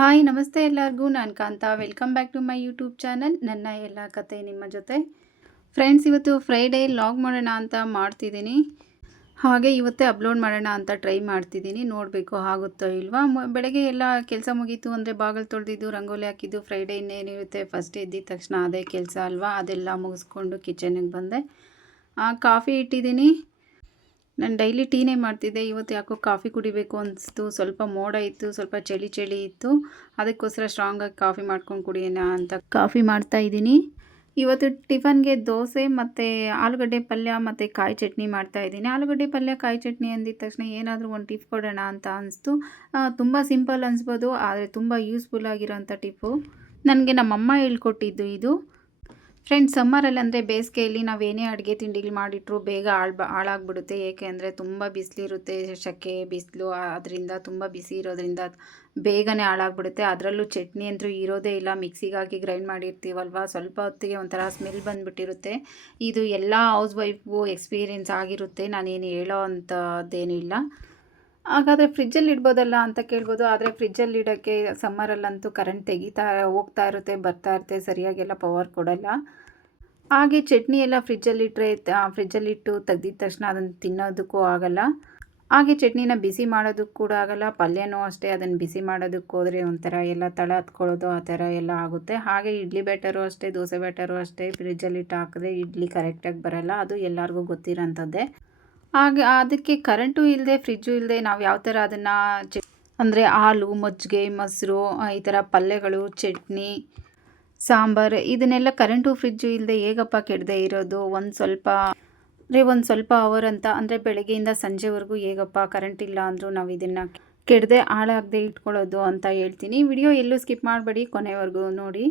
Hi, ನಮಸ್ತೆ ಎಲ್ಲರಿಗೂ. ನಾನು Kanta. Welcome back to my YouTube channel ನನ್ನ ಎಲ್ಲ ಕತೆ ನಿಮ್ಮ ಜೊತೆ. ಫ್ರೆಂಡ್ಸ್ ಇವತ್ತು ಫ್ರೈಡೇ ಲಾಗ್ ಮಾಡೋಣ ಅಂತ ಮಾಡ್ತಿದ್ದೀನಿ. ಹಾಗೆ ಇವತ್ತೇ ಅಪ್ಲೋಡ್ ಮಾಡೋಣ ಅಂತ ಟ್ರೈ ಮಾಡ್ತಿದ್ದೀನಿ. ನೋಡಬೇಕು ಆಗುತ್ತೋ ಇಲ್ವಾ. ಬೆಳಗ್ಗೆ ಎಲ್ಲ ಕೆಲಸ ಮುಗೀತು ಅಂದರೆ ಬಾಗಿಲು ತೊಳೆದಿದ್ದು, ರಂಗೋಲಿ ಹಾಕಿದ್ದು ಫ್ರೈಡೇ ಇನ್ನೇನಿರುತ್ತೆ ಫಸ್ಟ್ ಇದ್ದಿದ್ದ ತಕ್ಷಣ ಅದೇ ಕೆಲಸ ಅಲ್ವಾ? ಅದೆಲ್ಲ ಮುಗಿಸ್ಕೊಂಡು ಕಿಚನಿಗೆ ಬಂದೆ. ಕಾಫಿ ಇಟ್ಟಿದ್ದೀನಿ. ನಾನು ಡೈಲಿ ಟೀನೇ ಮಾಡ್ತಿದ್ದೆ. ಇವತ್ತು ಯಾಕೋ ಕಾಫಿ ಕುಡಿಬೇಕು ಅನಿಸ್ತು. ಸ್ವಲ್ಪ ಮೋಡ ಇತ್ತು, ಸ್ವಲ್ಪ ಚಳಿ ಚಳಿ ಇತ್ತು. ಅದಕ್ಕೋಸ್ಕರ ಸ್ಟ್ರಾಂಗಾಗಿ ಕಾಫಿ ಮಾಡ್ಕೊಂಡು ಕುಡಿಯೋಣ ಅಂತ ಕಾಫಿ ಮಾಡ್ತಾ ಇದ್ದೀನಿ. ಇವತ್ತು ಟಿಫನ್ಗೆ ದೋಸೆ ಮತ್ತು ಆಲೂಗಡ್ಡೆ ಪಲ್ಯ ಮತ್ತು ಕಾಯಿ ಚಟ್ನಿ ಮಾಡ್ತಾ ಇದ್ದೀನಿ. ಆಲೂಗಡ್ಡೆ ಪಲ್ಯ, ಕಾಯಿ ಚಟ್ನಿ ಅಂದಿದ ತಕ್ಷಣ ಏನಾದರೂ ಒಂದು ಟಿಪ್ ಕೊಡೋಣ ಅಂತ ಅನಿಸ್ತು. ತುಂಬ ಸಿಂಪಲ್ ಅನಿಸ್ಬೋದು, ಆದರೆ ತುಂಬ ಯೂಸ್ಫುಲ್ ಆಗಿರೋಂಥ ಟಿಪ್ಪು. ನನಗೆ ನಮ್ಮಮ್ಮ ಹೇಳ್ಕೊಟ್ಟಿದ್ದು ಇದು. ಫ್ರೆಂಡ್ಸ್ ಸಮ್ಮರಲ್ಲಿ ಅಂದರೆ ಬೇಸಿಗೆಯಲ್ಲಿ ನಾವೇನೇ ಅಡುಗೆ ತಿಂಡಿಗಳು ಮಾಡಿಟ್ರು ಬೇಗ ಹಾಳು ಹಾಳಾಗ್ಬಿಡುತ್ತೆ. ಏಕೆ ಅಂದರೆ ತುಂಬ ಬಿಸಿಲಿರುತ್ತೆ ಸೆಕೆ ಬಿಸಿಲು, ಅದರಿಂದ ತುಂಬ ಬಿಸಿ ಇರೋದ್ರಿಂದ ಬೇಗನೆ ಹಾಳಾಗ್ಬಿಡುತ್ತೆ. ಅದರಲ್ಲೂ ಚಟ್ನಿ ಅಂತೂ ಇರೋದೇ ಇಲ್ಲ. ಮಿಕ್ಸಿಗೆ ಗ್ರೈಂಡ್ ಮಾಡಿರ್ತೀವಲ್ವ? ಸ್ವಲ್ಪ ಹೊತ್ತಿಗೆ ಒಂಥರ ಸ್ಮೆಲ್ ಬಂದುಬಿಟ್ಟಿರುತ್ತೆ. ಇದು ಎಲ್ಲ ಹೌಸ್ ವೈಫ್ಗೂ ಎಕ್ಸ್ಪೀರಿಯೆನ್ಸ್ ಆಗಿರುತ್ತೆ. ನಾನೇನು ಹೇಳೋ ಅಂಥದ್ದೇನೂ ಹಾಗಾದರೆ ಫ್ರಿಜ್ಜಲ್ಲಿ ಇಡ್ಬೋದಲ್ಲ ಅಂತ ಕೇಳ್ಬೋದು. ಆದರೆ ಫ್ರಿಜ್ಜಲ್ಲಿ ಇಡೋಕ್ಕೆ ಸಮ್ಮರಲ್ಲಂತೂ ಕರೆಂಟ್ ತೆಗಿತಾ ಹೋಗ್ತಾ ಇರುತ್ತೆ, ಬರ್ತಾ ಇರುತ್ತೆ, ಸರಿಯಾಗೆಲ್ಲ ಪವರ್ ಕೊಡಲ್ಲ. ಹಾಗೆ ಚಟ್ನಿ ಎಲ್ಲ ಫ್ರಿಜ್ಜಲ್ಲಿಟ್ಟರೆ ಫ್ರಿಜ್ಜಲ್ಲಿಟ್ಟು ತೆಗ್ದಿದ ತಕ್ಷಣ ಅದನ್ನು ತಿನ್ನೋದಕ್ಕೂ ಆಗಲ್ಲ. ಹಾಗೆ ಚಟ್ನಿನ ಬಿಸಿ ಮಾಡೋದಕ್ಕೆ ಕೂಡ ಆಗಲ್ಲ. ಪಲ್ಯನೂ ಅಷ್ಟೇ ಅದನ್ನು ಬಿಸಿ ಮಾಡೋದಕ್ಕೆ ಹೋದರೆ ಒಂಥರ ಎಲ್ಲ ತಳ ಹತ್ಕೊಳ್ಳೋದು ಆ ಥರ ಎಲ್ಲ ಆಗುತ್ತೆ. ಹಾಗೆ ಇಡ್ಲಿ ಬ್ಯಾಟರು ಅಷ್ಟೇ, ದೋಸೆ ಬ್ಯಾಟರು ಅಷ್ಟೇ ಫ್ರಿಜ್ಜಲ್ಲಿಟ್ಟು ಹಾಕಿದ್ರೆ ಇಡ್ಲಿ ಕರೆಕ್ಟಾಗಿ ಬರಲ್ಲ. ಅದು ಎಲ್ಲರಿಗೂ ಗೊತ್ತಿರೋಂಥದ್ದೇ. ಹಾಗೆ ಅದಕ್ಕೆ ಕರೆಂಟು ಇಲ್ಲದೆ ಫ್ರಿಜ್ಜು ಇಲ್ಲದೆ ನಾವು ಯಾವ ಥರ ಅದನ್ನು ಚ ಅಂದರೆ ಹಾಲು, ಮಜ್ಜಿಗೆ, ಮೊಸರು ಈ ಥರ ಪಲ್ಯಗಳು, ಚಟ್ನಿ, ಸಾಂಬಾರು ಇದನ್ನೆಲ್ಲ ಕರೆಂಟು ಫ್ರಿಜ್ಜು ಇಲ್ಲದೆ ಹೇಗಪ್ಪ ಕೆಡದೆ ಇರೋದು? ಒಂದು ಸ್ವಲ್ಪ ಅಂದರೆ ಒಂದು ಸ್ವಲ್ಪ ಅವರ್ ಅಂತ ಅಂದರೆ ಬೆಳಗ್ಗೆಯಿಂದ ಸಂಜೆವರೆಗೂ ಹೇಗಪ್ಪ ಕರೆಂಟ್ ಇಲ್ಲ ಅಂದರೂ ನಾವು ಇದನ್ನು ಕೆಡದೆ ಹಾಳಾಗದೆ ಇಟ್ಕೊಳ್ಳೋದು ಅಂತ ಹೇಳ್ತೀನಿ. ವಿಡಿಯೋ ಎಲ್ಲೂ ಸ್ಕಿಪ್ ಮಾಡಬೇಡಿ ಕೊನೆವರೆಗೂ ನೋಡಿ.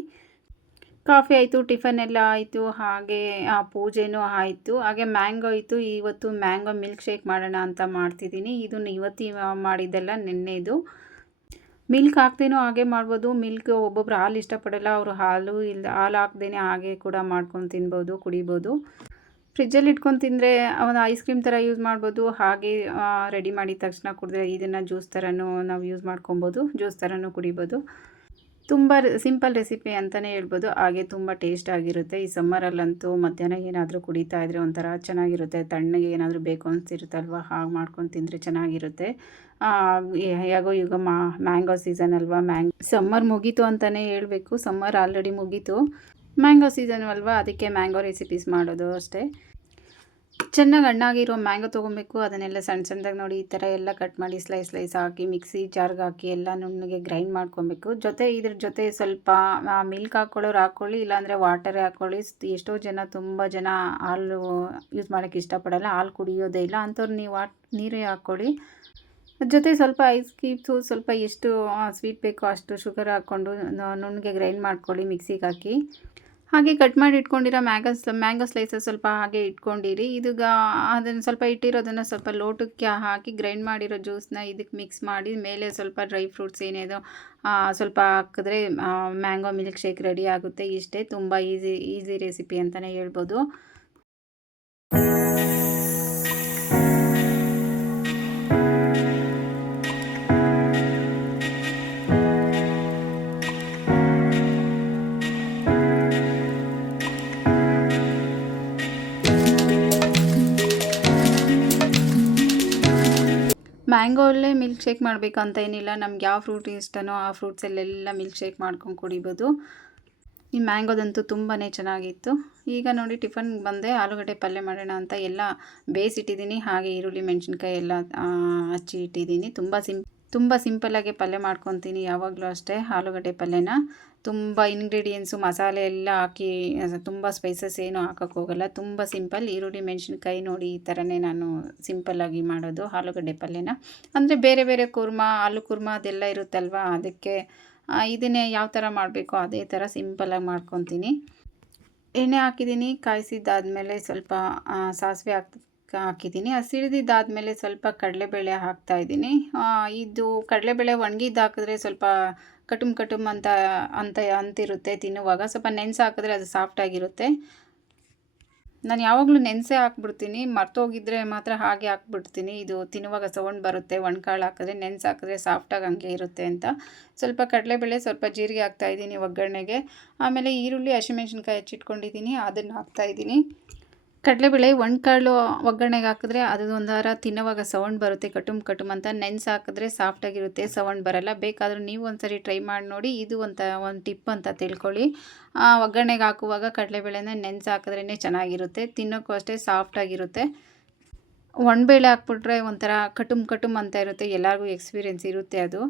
ಕಾಫಿ ಆಯಿತು ಟಿಫನ್ ಎಲ್ಲ ಆಯಿತು ಹಾಗೆ ಆ, ಪೂಜೆನೂ ಆಯಿತು. ಹಾಗೆ ಮ್ಯಾಂಗೋ ಇತ್ತು ಇವತ್ತು ಮ್ಯಾಂಗೋ ಮಿಲ್ಕ್ ಶೇಕ್ ಮಾಡೋಣ ಅಂತ ಮಾಡ್ತಿದ್ದೀನಿ. ಇದನ್ನು ಇವತ್ತು ಮಾಡಿದ್ದಲ್ಲ ನೆನ್ನೆದು. ಮಿಲ್ಕ್ ಹಾಕ್ದೇನೂ ಹಾಗೆ ಮಾಡ್ಬೋದು. ಮಿಲ್ಕ್ ಒಬ್ಬೊಬ್ರು ಹಾಲು ಇಷ್ಟಪಡಲ್ಲ ಅವರು ಹಾಲು ಇಲ್ಲ ಹಾಲು ಹಾಕ್ದೇನೆ ಹಾಗೆ ಕೂಡ ಮಾಡ್ಕೊಂಡು ತಿನ್ಬೋದು ಕುಡಿಬೋದು. ಫ್ರಿಜ್ಜಲ್ಲಿ ಇಟ್ಕೊಂಡು ತಿಂದರೆ ಒಂದು ಐಸ್ ಕ್ರೀಮ್ ಥರ ಯೂಸ್ ಮಾಡ್ಬೋದು. ಹಾಗೆ ರೆಡಿ ಮಾಡಿದ ತಕ್ಷಣ ಕುಡಿದ್ರೆ ಇದನ್ನು ಜ್ಯೂಸ್ ಥರನೂ ನಾವು ಯೂಸ್ ಮಾಡ್ಕೊಬೋದು ಜ್ಯೂಸ್ ಥರನೂ ಕುಡಿಬೋದು. ತುಂಬ ಸಿಂಪಲ್ ರೆಸಿಪಿ ಅಂತಲೇ ಹೇಳ್ಬೋದು. ಹಾಗೆ ತುಂಬ ಟೇಸ್ಟ್ ಆಗಿರುತ್ತೆ. ಈ ಸಮ್ಮರಲ್ಲಂತೂ ಮಧ್ಯಾಹ್ನ ಏನಾದರೂ ಕುಡಿತಾ ಇದ್ದರೆ ಒಂಥರ ಚೆನ್ನಾಗಿರುತ್ತೆ. ತಣ್ಣಗೆ ಏನಾದರೂ ಬೇಕು ಅನಿಸ್ತಿರುತ್ತಲ್ವ ಹಾಗೆ ಮಾಡ್ಕೊಂಡು ತಿಂದರೆ ಚೆನ್ನಾಗಿರುತ್ತೆ. ಹೇಗೋ ಈಗ ಮಾ, ಮ್ಯಾಂಗೋ ಸೀಸನ್ ಅಲ್ವಾ? ಮ್ಯಾಂಗ್, ಸಮ್ಮರ್ ಮುಗೀತು ಅಂತಲೇ ಹೇಳಬೇಕು. ಸಮ್ಮರ್ ಆಲ್ರೆಡಿ ಮುಗೀತು. ಮ್ಯಾಂಗೋ ಸೀಸನ್ ಅಲ್ವಾ? ಅದಕ್ಕೆ ಮ್ಯಾಂಗೋ ರೆಸಿಪೀಸ್ ಮಾಡೋದು ಅಷ್ಟೇ. ಚೆನ್ನಾಗಿ ಹಣ್ಣಾಗಿರೋ ಮ್ಯಾಂಗೋ ತೊಗೊಬೇಕು. ಅದನ್ನೆಲ್ಲ ಸಣ್ಣ ಸಣ್ಣದಾಗಿ ನೋಡಿ ಈ ಥರ ಎಲ್ಲ ಕಟ್ ಮಾಡಿ ಸ್ಲೈಸ್ ಸ್ಲೈಸ್ ಹಾಕಿ ಮಿಕ್ಸಿ ಜಾರ್ಗೆ ಹಾಕಿ ಎಲ್ಲ ನುಣ್ಣಗೆ ಗ್ರೈಂಡ್ ಮಾಡ್ಕೊಬೇಕು. ಜೊತೆ ಇದ್ರ ಜೊತೆ ಸ್ವಲ್ಪ ಮಿಲ್ಕ್ ಹಾಕ್ಕೊಳ್ಳೋರು ಹಾಕ್ಕೊಳ್ಳಿ ಇಲ್ಲಾಂದರೆ ವಾಟರೇ ಹಾಕ್ಕೊಳ್ಳಿ ಎಷ್ಟೋ ಜನ ತುಂಬ ಜನ ಹಾಲು ಯೂಸ್ ಮಾಡೋಕ್ಕೆ ಇಷ್ಟಪಡಲ್ಲ. ಹಾಲು ಕುಡಿಯೋದೇ ಇಲ್ಲ. ಅಂಥವ್ರು ನೀವು ವಾಟ್ ನೀರೇ ಹಾಕ್ಕೊಳ್ಳಿ ಜೊತೆ ಸ್ವಲ್ಪ ಐಸ್ ಕ್ಯೂಬ್ಸು ಸ್ವಲ್ಪ ಎಷ್ಟು ಸ್ವೀಟ್ ಬೇಕೋ ಅಷ್ಟು ಶುಗರ್ ಹಾಕ್ಕೊಂಡು ನುಣ್ಣಗೆ ಗ್ರೈಂಡ್ ಮಾಡ್ಕೊಳ್ಳಿ ಮಿಕ್ಸಿಗೆ ಹಾಕಿ. ಹಾಗೆ ಕಟ್ ಮಾಡಿ ಇಟ್ಕೊಂಡಿರೋ ಮ್ಯಾಂಗಸ್, ಮ್ಯಾಂಗೋ ಸ್ಲೈಸಸ್ ಸ್ವಲ್ಪ ಹಾಗೆ ಇಟ್ಕೊಂಡಿರಿ. ಇದೀಗ ಅದನ್ನು ಸ್ವಲ್ಪ ಇಟ್ಟಿರೋದನ್ನು ಸ್ವಲ್ಪ ಲೋಟಕ್ಕೆ ಹಾಕಿ ಗ್ರೈಂಡ್ ಮಾಡಿರೋ ಜ್ಯೂಸನ್ನ ಇದಕ್ಕೆ ಮಿಕ್ಸ್ ಮಾಡಿ ಮೇಲೆ ಸ್ವಲ್ಪ ಡ್ರೈ ಫ್ರೂಟ್ಸ್ ಏನೇನೋ ಸ್ವಲ್ಪ ಹಾಕಿದ್ರೆ ಮ್ಯಾಂಗೋ ಮಿಲ್ಕ್ ಶೇಕ್ ರೆಡಿ ಆಗುತ್ತೆ. ಇಷ್ಟೇ, ತುಂಬ ಈಸಿ ಈಸಿ ರೆಸಿಪಿ ಅಂತಲೇ ಹೇಳ್ಬೋದು. ಮ್ಯಾಂಗೋಲ್ಲೇ ಮಿಲ್ಕ್ ಶೇಕ್ ಮಾಡಬೇಕು ಅಂತ ಏನಿಲ್ಲ. ನಮ್ಗೆ ಯಾವ ಫ್ರೂಟ್ ಇಷ್ಟನೋ ಆ ಫ್ರೂಟ್ಸಲ್ಲೆಲ್ಲ ಮಿಲ್ಕ್ ಶೇಕ್ ಮಾಡ್ಕೊಂಡು ಕುಡಿಬೋದು. ಈ ಮ್ಯಾಂಗೋದಂತೂ ತುಂಬಾ ಚೆನ್ನಾಗಿತ್ತು. ಈಗ ನೋಡಿ, ಟಿಫನ್ ಬಂದೆ ಆಲೂಗಡ್ಡೆ ಪಲ್ಯ ಮಾಡೋಣ ಅಂತ ಎಲ್ಲ ಬೇಯಿಸಿಟ್ಟಿದ್ದೀನಿ. ಹಾಗೆ ಈರುಳ್ಳಿ, ಮೆಣಸಿನ್ಕಾಯಿ ಎಲ್ಲ ಹಚ್ಚಿ ಇಟ್ಟಿದ್ದೀನಿ. ತುಂಬ ಸಿಂ, ತುಂಬ ಸಿಂಪಲ್ಲಾಗಿ ಪಲ್ಯ ಮಾಡ್ಕೊತೀನಿ ಯಾವಾಗಲೂ ಅಷ್ಟೇ ಆಲೂಗಡ್ಡೆ ಪಲ್ಯನ. ತುಂಬ ಇಂಗ್ರೀಡಿಯೆಂಟ್ಸು ಮಸಾಲೆ ಎಲ್ಲ ಹಾಕಿ ತುಂಬ ಸ್ಪೈಸಸ್ ಏನು ಹಾಕೋಕ್ಕೋಗಲ್ಲ ತುಂಬ ಸಿಂಪಲ್ ಈರುಳ್ಳಿ, ಮೆಣಸಿನ್ಕಾಯಿ ನೋಡಿ ಈ ಥರನೇ ನಾನು ಸಿಂಪಲ್ಲಾಗಿ ಮಾಡೋದು ಆಲೂಗಡ್ಡೆ ಪಲ್ಯನ. ಅಂದರೆ ಬೇರೆ ಬೇರೆ ಕುರ್ಮಾ, ಆಲೂ ಕುರ್ಮಾ ಅದೆಲ್ಲ ಇರುತ್ತಲ್ವ? ಅದಕ್ಕೆ ಇದನ್ನೇ ಯಾವ ಥರ ಮಾಡಬೇಕು ಅದೇ ಥರ ಸಿಂಪಲ್ಲಾಗಿ ಮಾಡ್ಕೊತೀನಿ. ಎಣ್ಣೆ ಹಾಕಿದ್ದೀನಿ, ಕಾಯಿಸಿದ್ದಾದಮೇಲೆ ಸ್ವಲ್ಪ ಸಾಸಿವೆ ಹಾಕ್ ಹಾಕಿದ್ದೀನಿ. ಅದು ಸ್ವಲ್ಪ ಕಡಲೆಬೇಳೆ ಹಾಕ್ತಾಯಿದ್ದೀನಿ ಇದು ಕಡಲೆಬೇಳೆ ಒಣಗಿದ್ದು ಹಾಕಿದ್ರೆ ಸ್ವಲ್ಪ ಕಟುಮ್ ಕಟುಮ್ ಅಂತ ಅಂತ, ಅಂತಿರುತ್ತೆ ತಿನ್ನುವಾಗ. ಸ್ವಲ್ಪ ನೆನೆಸಿ ಹಾಕಿದ್ರೆ ಅದು ಸಾಫ್ಟಾಗಿರುತ್ತೆ ನಾನು ಯಾವಾಗಲೂ ನೆನೆಸೆ ಹಾಕ್ಬಿಡ್ತೀನಿ. ಮರ್ತೋಗಿದ್ರೆ ಮಾತ್ರ ಹಾಗೆ ಹಾಕ್ಬಿಡ್ತೀನಿ. ಇದು ತಿನ್ನುವಾಗ ಸೌಂಡ್ ಬರುತ್ತೆ. ಒಣಕಾಳು ಹಾಕಿದ್ರೆ, ನೆನೆಸಿ ಹಾಕಿದ್ರೆ ಸಾಫ್ಟಾಗಿ ಹಂಗೆ ಇರುತ್ತೆ ಅಂತ. ಸ್ವಲ್ಪ ಕಡಲೆಬೇಳೆ ಸ್ವಲ್ಪ ಜೀರಿಗೆ ಹಾಕ್ತಾಯಿದ್ದೀನಿ ಒಗ್ಗರಣೆಗೆ. ಆಮೇಲೆ ಈರುಳ್ಳಿ, ಹಸಿಮೆಣ್ಸಿನ್ಕಾಯಿ ಹೆಚ್ಚಿಟ್ಕೊಂಡಿದ್ದೀನಿ. ಅದನ್ನು ಹಾಕ್ತಾಯಿದ್ದೀನಿ ಕಡಲೆಬೇಳೆ ಒಣಕಾಳು ಒಗ್ಗರಣೆಗೆ ಹಾಕಿದ್ರೆ ಅದು ಒಂಥರ ತಿನ್ನುವಾಗ ಸೌಂಡ್ ಬರುತ್ತೆ ಕಟುಮ್ ಕಟುಮ್ ಅಂತ. ನೆನ್ಸ್ ಹಾಕಿದ್ರೆ ಸಾಫ್ಟಾಗಿರುತ್ತೆ ಸೌಂಡ್ ಬರಲ್ಲ. ಬೇಕಾದರೂ ನೀವು ಒಂದ್ಸರಿ ಟ್ರೈ ಮಾಡಿ ನೋಡಿ, ಇದು ಅಂತ ಒಂದು ಟಿಪ್ ಅಂತ ತಿಳ್ಕೊಳ್ಳಿ. ಒಗ್ಗರಣೆಗೆ ಹಾಕುವಾಗ ಕಡಲೆಬೇಳೆನ ನೆನ್ಸ್ ಹಾಕಿದ್ರೇ ಚೆನ್ನಾಗಿರುತ್ತೆ, ತಿನ್ನೋಕ್ಕೂ ಅಷ್ಟೇ ಸಾಫ್ಟಾಗಿರುತ್ತೆ ಒಣಬೇಳೆ ಹಾಕ್ಬಿಟ್ರೆ ಒಂಥರ ಕಟುಮ್ ಕಟುಮ್ ಅಂತ ಇರುತ್ತೆ, ಎಲ್ಲರಿಗೂ ಎಕ್ಸ್ಪೀರಿಯೆನ್ಸ್ ಇರುತ್ತೆ ಅದು.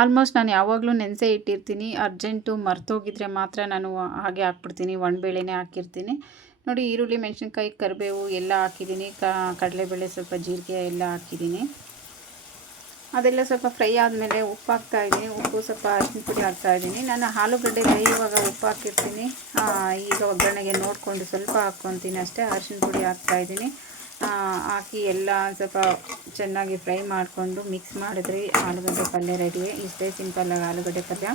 ಆಲ್ಮೋಸ್ಟ್ ನಾನು ಯಾವಾಗಲೂ ನೆನೆಸೇ ಇಟ್ಟಿರ್ತೀನಿ ಅರ್ಜೆಂಟು ಮರ್ತೋಗಿದ್ರೆ ಮಾತ್ರ ನಾನು ಹಾಗೆ ಹಾಕ್ಬಿಡ್ತೀನಿ, ಒಣಬೇಳೆನೇ ಹಾಕಿರ್ತೀನಿ. ನೋಡಿ ಈರುಳ್ಳಿ, ಮೆಣಸಿನ್ಕಾಯಿ, ಕರಿಬೇವು ಎಲ್ಲ ಹಾಕಿದ್ದೀನಿ. ಕಡಲೆಬೇಳೆ ಸ್ವಲ್ಪ ಜೀರಿಗೆ ಎಲ್ಲ ಹಾಕಿದ್ದೀನಿ. ಅದೆಲ್ಲ ಸ್ವಲ್ಪ ಫ್ರೈ ಆದಮೇಲೆ ಉಪ್ಪು ಹಾಕ್ತಾಯಿದ್ದೀನಿ ಉಪ್ಪು ಸ್ವಲ್ಪ ಅರಿಶಿನ ಪುಡಿ ಹಾಕ್ತಾಯಿದ್ದೀನಿ ನಾನು ಆಲೂಗಡ್ಡೆ ಬೇಯುವಾಗ ಉಪ್ಪು ಹಾಕಿರ್ತೀನಿ. ಈಗ ಒಗ್ಗರಣೆಗೆ ನೋಡಿಕೊಂಡು ಸ್ವಲ್ಪ ಹಾಕ್ಕೊತೀನಿ ಅಷ್ಟೇ. ಅರಿಶಿನ ಪುಡಿ ಹಾಕ್ತಾಯಿದ್ದೀನಿ ಹಾಕಿ ಎಲ್ಲ ಸ್ವಲ್ಪ ಚೆನ್ನಾಗಿ ಫ್ರೈ ಮಾಡಿಕೊಂಡು ಮಿಕ್ಸ್ ಮಾಡಿದ್ರಿ ಆಲೂಗಡ್ಡೆ ಪಲ್ಯ ರೆಡಿ. ಇಷ್ಟೇ ಸಿಂಪಲ್ಲಾಗಿ ಆಲೂಗಡ್ಡೆ ಪಲ್ಯ.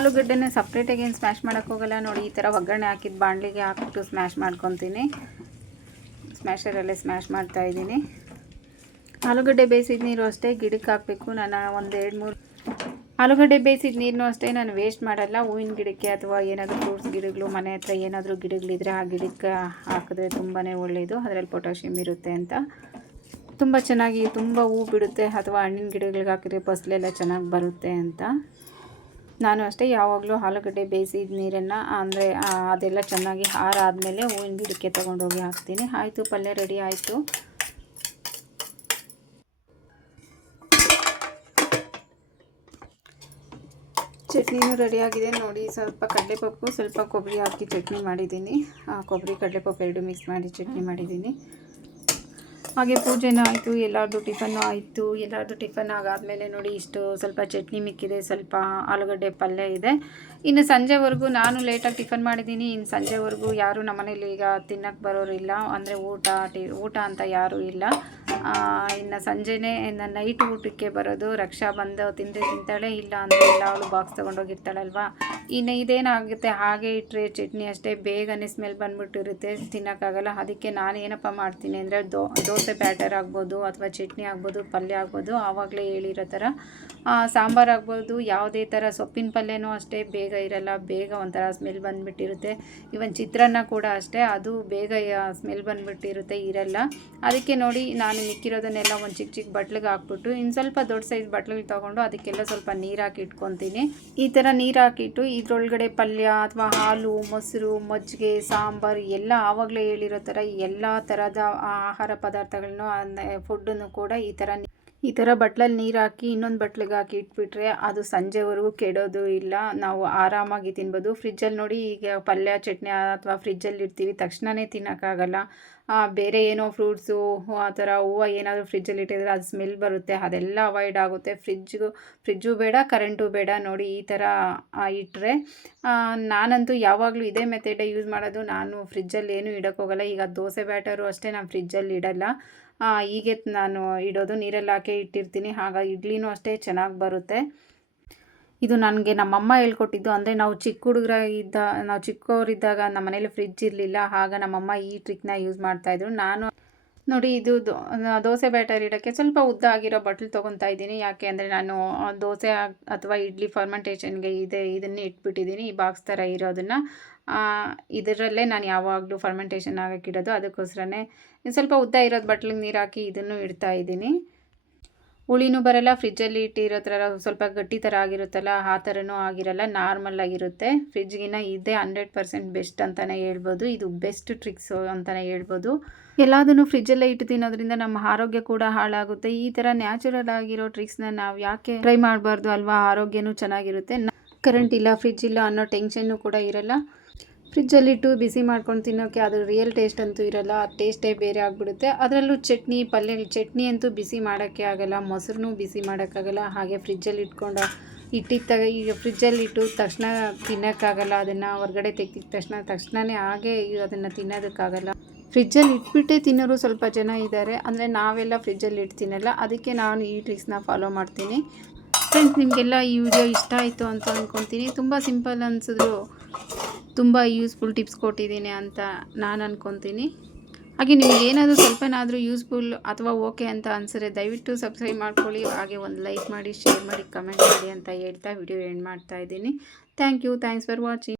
ಆಲೂಗಡ್ಡೆನ ಸಪ್ರೇಟಾಗಿ ಏನು ಸ್ಮ್ಯಾಶ್ ಮಾಡೋಕ್ಕೆ ಹೋಗಲ್ಲ ನೋಡಿ, ಈ ಥರ ಒಗ್ಗರಣೆ ಹಾಕಿದ ಬಾಣಲಿಗೆ ಹಾಕ್ಬಿಟ್ಟು ಸ್ಮ್ಯಾಶ್ ಮಾಡ್ಕೊತೀನಿ. ಸ್ಮ್ಯಾಶರಲ್ಲೇ ಸ್ಮ್ಯಾಶ್ ಮಾಡ್ತಾಯಿದ್ದೀನಿ ಆಲೂಗಡ್ಡೆ ಬೇಯಿಸಿದ ನೀರು ಅಷ್ಟೇ ಗಿಡಕ್ಕೆ ಹಾಕಬೇಕು. ನಾನು ಒಂದು ಎರಡು ಮೂರು ಆಲೂಗಡ್ಡೆ ಬೇಯಿಸಿದ ನೀರನ್ನೂ ಅಷ್ಟೇ, ನಾನು ವೇಸ್ಟ್ ಮಾಡಲ್ಲ. ಹೂವಿನ ಗಿಡಕ್ಕೆ ಅಥವಾ ಏನಾದರೂ ಫ್ರೂಟ್ಸ್ ಗಿಡಗಳು, ಮನೆ ಹತ್ರ ಏನಾದರೂ ಗಿಡಗಳಿದ್ರೆ ಆ ಗಿಡಕ್ಕೆ ಹಾಕಿದ್ರೆ ತುಂಬಾ ಒಳ್ಳೆಯದು ಅದರಲ್ಲಿ ಪೊಟ್ಯಾಷಿಯಮ್ ಇರುತ್ತೆ ಅಂತ. ತುಂಬ ಚೆನ್ನಾಗಿ, ತುಂಬ ಹೂ ಬಿಡುತ್ತೆ. ಅಥವಾ ಹಣ್ಣಿನ ಗಿಡಗಳಿಗೆ ಹಾಕಿದ್ರೆ ಫಸಲೆಲ್ಲ ಚೆನ್ನಾಗಿ ಬರುತ್ತೆ ಅಂತ. ನಾನು ಅಷ್ಟೇ ಯಾವಾಗಲೂ ಆಲೂಗಡ್ಡೆ ಬೇಯಿಸಿದ ನೀರನ್ನು, ಅಂದರೆ ಅದೆಲ್ಲ ಚೆನ್ನಾಗಿ ಹಾರ ಆದಮೇಲೆ ಹೂವಿನ ಗಿಡಕ್ಕೆ ತೊಗೊಂಡೋಗಿ ಹಾಕ್ತೀನಿ. ಆಯಿತು, ಪಲ್ಯ ರೆಡಿ ಆಯಿತು. ಚಟ್ನಿನೂ ರೆಡಿಯಾಗಿದೆ ನೋಡಿ, ಸ್ವಲ್ಪ ಕಡಲೆಪಪ್ಪು, ಸ್ವಲ್ಪ ಕೊಬ್ಬರಿ ಹಾಕಿ ಚಟ್ನಿ ಮಾಡಿದ್ದೀನಿ. ಕೊಬ್ಬರಿ, ಕಡಲೆಪಪ್ಪು ಎರಡು ಮಿಕ್ಸ್ ಮಾಡಿ ಚಟ್ನಿ ಮಾಡಿದ್ದೀನಿ. ಹಾಗೆ ಪೂಜೆನೂ ಆಯಿತು, ಎಲ್ಲರದು ಟಿಫನ್ನು ಆಯಿತು, ಎಲ್ಲರದು ಟಿಫನ್ ಆಗಾದಮೇಲೆ ನೋಡಿ ಇಷ್ಟು ಸ್ವಲ್ಪ ಚಟ್ನಿ ಮಿಕ್ಕಿದೆ, ಸ್ವಲ್ಪ ಆಲೂಗಡ್ಡೆ ಪಲ್ಯ ಇದೆ. ಇನ್ನು ಸಂಜೆವರೆಗೂ ನಾನು ಲೇಟಾಗಿ ಟಿಫನ್ ಮಾಡಿದ್ದೀನಿ. ಇನ್ನು ಸಂಜೆವರೆಗೂ ಯಾರೂ ನಮ್ಮನೇಲಿ ಈಗ ತಿನ್ನಕ್ಕೆ ಬರೋರಿಲ್ಲ. ಅಂದರೆ ಊಟ, ಟಿ, ಊಟ ಅಂತ ಯಾರೂ ಇಲ್ಲ. ಇನ್ನು ಸಂಜೆನೇ ಇನ್ನು ನೈಟ್ ಊಟಕ್ಕೆ ಬರೋದು, ರಕ್ಷಾ ಬಂದು ತಿಂದರೆ ತಿಂತಾಳೆ, ಇಲ್ಲ ಅಂದರೆ ಇಲ್ಲ, ಅವಳು ಬಾಕ್ಸ್ ತೊಗೊಂಡೋಗಿರ್ತಾಳಲ್ವಾ? ಇನ್ನು ಇದೇನಾಗುತ್ತೆ, ಹಾಗೆ ಇಟ್ಟರೆ ಚಟ್ನಿ ಅಷ್ಟೇ, ಬೇಗನೆ ಸ್ಮೆಲ್ ಬಂದ್ಬಿಟ್ಟಿರುತ್ತೆ, ತಿನ್ನೋಕ್ಕಾಗಲ್ಲ. ಅದಕ್ಕೆ ನಾನು ಏನಪ್ಪ ಮಾಡ್ತೀನಿ ಅಂದರೆ ದೋಸೆ ಬ್ಯಾಟರ್ ಆಗ್ಬೋದು ಅಥವಾ ಚಟ್ನಿ ಆಗ್ಬೋದು, ಪಲ್ಯ ಆಗ್ಬೋದು, ಆವಾಗಲೇ ಹೇಳಿರೋ ಥರ. ಸಾಂಬಾರು ಆಗ್ಬೋದು, ಯಾವುದೇ ಥರ ಸೊಪ್ಪಿನ ಪಲ್ಯನೂ ಅಷ್ಟೇ, ಬೇಗ ಇರಲ್ಲ, ಬೇಗ ಒಂಥರ ಸ್ಮೆಲ್ ಬಂದುಬಿಟ್ಟಿರುತ್ತೆ. ಇವನ್ ಚಿತ್ರಾನ್ನ ಕೂಡ ಅಷ್ಟೇ, ಅದು ಬೇಗ ಸ್ಮೆಲ್ ಬಂದುಬಿಟ್ಟಿರುತ್ತೆ, ಇರಲ್ಲ. ಅದಕ್ಕೆ ನೋಡಿ, ನಾನು ಮಿಕ್ಕಿರೋದನ್ನೆಲ್ಲ ಒಂದು ಚಿಕ್ಕ ಚಿಕ್ಕ ಬಟ್ಲಿಗೆ ಹಾಕ್ಬಿಟ್ಟು ಇನ್ನು ಸ್ವಲ್ಪ ದೊಡ್ಡ ಸೈಜ್ ಬಟ್ಲಿಗೆ ತೊಗೊಂಡು ಅದಕ್ಕೆಲ್ಲ ಸ್ವಲ್ಪ ನೀರು ಹಾಕಿ ಇಟ್ಕೊತೀನಿ. ಈ ಥರ ನೀರು ಹಾಕಿಟ್ಟು ಇದ್ರೊಳಗಡೆ ಪಲ್ಯ ಅಥವಾ ಹಾಲು, ಮೊಸರು, ಮಜ್ಜಿಗೆ, ಸಾಂಬಾರು ಎಲ್ಲ ಆವಾಗಲೇ ಹೇಳಿರೋ ಥರ ಎಲ್ಲ ಥರದ ಆಹಾರ ಪದಾರ್ಥಗಳನ್ನು ಫುಡ್ಡನ್ನು ಕೂಡ ಈ ಥರ ಈ ಥರ ಬಟ್ಲಲ್ಲಿ ನೀರು ಹಾಕಿ ಇನ್ನೊಂದು ಬಟ್ಲಿಗೆ ಹಾಕಿ ಇಟ್ಬಿಟ್ರೆ ಅದು ಸಂಜೆವರೆಗೂ ಕೆಡೋದು ಇಲ್ಲ. ನಾವು ಆರಾಮಾಗಿ ತಿನ್ಬೋದು. ಫ್ರಿಜ್ಜಲ್ಲಿ ನೋಡಿ ಈಗ ಪಲ್ಯ, ಚಟ್ನಿ ಅಥವಾ ಫ್ರಿಜ್ಜಲ್ಲಿ ಇರ್ತೀವಿ ತಕ್ಷಣವೇ ತಿನ್ನೋಕ್ಕಾಗಲ್ಲ. ಬೇರೆ ಏನೋ ಫ್ರೂಟ್ಸು ಆ ಥರ ಹೂವು ಏನಾದರೂ ಫ್ರಿಜ್ಜಲ್ಲಿ ಇಟ್ಟಿದ್ರೆ ಅದು ಸ್ಮೆಲ್ ಬರುತ್ತೆ. ಅದೆಲ್ಲ ಅವಾಯ್ಡ್ ಆಗುತ್ತೆ. ಫ್ರಿಜ್ಗೂ ಫ್ರಿಜ್ಜು ಬೇಡ, ಕರೆಂಟು ಬೇಡ ನೋಡಿ ಈ ಥರ ಇಟ್ಟರೆ ನಾನಂತೂ ಯಾವಾಗಲೂ ಇದೇ ಮೆಥಡೇ ಯೂಸ್ ಮಾಡೋದು. ನಾನು ಫ್ರಿಜ್ಜಲ್ಲಿ ಏನೂ ಇಡೋಕ್ಕೋಗಲ್ಲ ಈಗ ದೋಸೆ ಬ್ಯಾಟರು ಅಷ್ಟೇ ನಾನು ಫ್ರಿಜ್ಜಲ್ಲಿ ಇಡಲ್ಲ. ಹೀಗೆ ನಾನು ಇಡೋದು. ನೀರಲ್ಲಿ ಹಾಕಿ ಇಟ್ಟಿರ್ತೀನಿ. ಆಗ ಇಡ್ಲಿನೂ ಅಷ್ಟೇ ಚೆನ್ನಾಗಿ ಬರುತ್ತೆ. ಇದು ನನಗೆ ನಮ್ಮಮ್ಮ ಹೇಳ್ಕೊಟ್ಟಿದ್ದು. ಅಂದರೆ ನಾವು ಚಿಕ್ಕ ಹುಡುಗರ ಇದ್ದ, ನಾವು ಚಿಕ್ಕವರಿದ್ದಾಗ ನಮ್ಮ ಮನೇಲಿ ಫ್ರಿಜ್ ಇರಲಿಲ್ಲ. ಆಗ ನಮ್ಮಮ್ಮ ಈ ಟ್ರಿಕ್ನ ಯೂಸ್ ಮಾಡ್ತಾಯಿದ್ರು ನಾನು ನೋಡಿ ಇದು ದೋಸೆ ಬ್ಯಾಟರ್ ಇಡೋಕ್ಕೆ ಸ್ವಲ್ಪ ಉದ್ದ ಆಗಿರೋ ಬಟ್ಲ್ ತೊಗೊತಾ ಇದ್ದೀನಿ. ಯಾಕೆ ಅಂದರೆ ನಾನು ದೋಸೆ ಅಥವಾ ಇಡ್ಲಿ ಫರ್ಮೆಂಟೇಷನ್ಗೆ ಇದೆ, ಇದನ್ನೇ ಇಟ್ಬಿಟ್ಟಿದ್ದೀನಿ. ಈ ಬಾಕ್ಸ್ ಥರ ಇರೋದನ್ನು ಇದರಲ್ಲೇ ನಾನು ಯಾವಾಗಲೂ ಫರ್ಮೆಂಟೇಷನ್ ಆಗಕ್ಕಿಡೋದು ಅದಕ್ಕೋಸ್ಕರನೇ ಸ್ವಲ್ಪ ಉದ್ದ ಇರೋದು ಬಟ್ಲಿಗೆ ನೀರು ಹಾಕಿ ಇದನ್ನು ಇಡ್ತಾ ಇದ್ದೀನಿ. ಹುಳಿನೂ ಬರಲ್ಲ ಫ್ರಿಜ್ಜಲ್ಲಿ ಇಟ್ಟಿರೋ ಥರ ಸ್ವಲ್ಪ ಗಟ್ಟಿ ಥರ ಆಗಿರುತ್ತಲ್ಲ, ಆ ಥರನೂ ಆಗಿರಲ್ಲ ನಾರ್ಮಲ್ ಆಗಿರುತ್ತೆ. ಫ್ರಿಜ್ಗಿನ ಇದೇ ಹಂಡ್ರೆಡ್ ಪರ್ಸೆಂಟ್ ಬೆಸ್ಟ್ ಅಂತಲೇ ಹೇಳ್ಬೋದು. ಇದು ಬೆಸ್ಟ್ ಟ್ರಿಕ್ಸು ಅಂತಲೇ ಹೇಳ್ಬೋದು. ಎಲ್ಲದನ್ನು ಫ್ರಿಜ್ಜಲ್ಲೇ ಇಟ್ಟು ತಿನ್ನೋದ್ರಿಂದ ನಮ್ಮ ಆರೋಗ್ಯ ಕೂಡ ಹಾಳಾಗುತ್ತೆ. ಈ ಥರ ನ್ಯಾಚುರಲ್ ಆಗಿರೋ ಟ್ರಿಕ್ಸ್ನ ನಾವು ಯಾಕೆ ಟ್ರೈ ಮಾಡಬಾರ್ದು ಅಲ್ವಾ? ಆರೋಗ್ಯನೂ ಚೆನ್ನಾಗಿರುತ್ತೆ. ಕರೆಂಟ್ ಇಲ್ಲ ಫ್ರಿಜ್ ಇಲ್ಲ ಅನ್ನೋ ಟೆನ್ಷನ್ನು ಕೂಡ ಇರಲ್ಲ. ಫ್ರಿಜ್ಜಲ್ಲಿಟ್ಟು ಬಿಸಿ ಮಾಡ್ಕೊಂಡು ತಿನ್ನೋಕ್ಕೆ ಅದರ ರಿಯಲ್ ಟೇಸ್ಟ್ ಅಂತೂ ಇರಲ್ಲ ಆ ಟೇಸ್ಟೇ ಬೇರೆ ಆಗಿಬಿಡುತ್ತೆ. ಅದರಲ್ಲೂ ಚಟ್ನಿ ಪಲ್ಯ ಚಟ್ನಿ ಅಂತೂ ಬಿಸಿ ಮಾಡೋಕ್ಕೆ ಆಗೋಲ್ಲ, ಮೊಸರನ್ನೂ ಬಿಸಿ ಮಾಡೋಕ್ಕಾಗಲ್ಲ ಹಾಗೆ ಫ್ರಿಜ್ಜಲ್ಲಿ ಇಟ್ಕೊಂಡು ಇಟ್ಟಿದ್ದಾಗ ಈಗ ಫ್ರಿಜ್ಜಲ್ಲಿ ಇಟ್ಟು ತಕ್ಷಣ ತಿನ್ನೋಕ್ಕಾಗಲ್ಲ, ಅದನ್ನು ಹೊರಗಡೆ ತೆಗ್ದಿದ ತಕ್ಷಣ ತಕ್ಷಣವೇ ಹಾಗೆ ಅದನ್ನು ತಿನ್ನೋದಕ್ಕಾಗಲ್ಲ. ಫ್ರಿಜ್ಜಲ್ಲಿ ಇಟ್ಬಿಟ್ಟೇ ತಿನ್ನೋರು ಸ್ವಲ್ಪ ಜನ ಇದ್ದಾರೆ. ಅಂದರೆ ನಾವೆಲ್ಲ ಫ್ರಿಜ್ಜಲ್ಲಿ ಇಟ್ಟು ತಿನ್ನಲ್ಲ. ಅದಕ್ಕೆ ನಾನು ಈ ಟ್ರಿಕ್ಸ್ನ ಫಾಲೋ ಮಾಡ್ತೀನಿ. ಫ್ರೆಂಡ್ಸ್ ನಿಮಗೆಲ್ಲ ಈ ವಿಡಿಯೋ ಇಷ್ಟ ಆಯಿತು ಅಂತ ಅಂದ್ಕೊತೀನಿ ತುಂಬ ಸಿಂಪಲ್ ಅನಿಸಿದ್ರು. ತುಂಬ ಯೂಸ್ಫುಲ್ ಟಿಪ್ಸ್ ಕೊಟ್ಟಿದ್ದೀನಿ ಅಂತ ನಾನು ಅಂದ್ಕೊತೀನಿ ಹಾಗೆ ನಿಮ್ಗೆ ಏನಾದರೂ ಸ್ವಲ್ಪನಾದರೂ ಯೂಸ್ಫುಲ್ ಅಥವಾ ಓಕೆ ಅಂತ ಅನಿಸಿದ್ರೆ ದಯವಿಟ್ಟು ಸಬ್ಸ್ಕ್ರೈಬ್ ಮಾಡ್ಕೊಳ್ಳಿ, ಹಾಗೆ ಒಂದು ಲೈಕ್ ಮಾಡಿ, ಶೇರ್ ಮಾಡಿ, ಕಮೆಂಟ್ ಮಾಡಿ ಅಂತ ಹೇಳ್ತಾ ವಿಡಿಯೋ ಎಂಡ್ ಮಾಡ್ತಾ ಇದ್ದೀನಿ. Thank you, thanks for watching.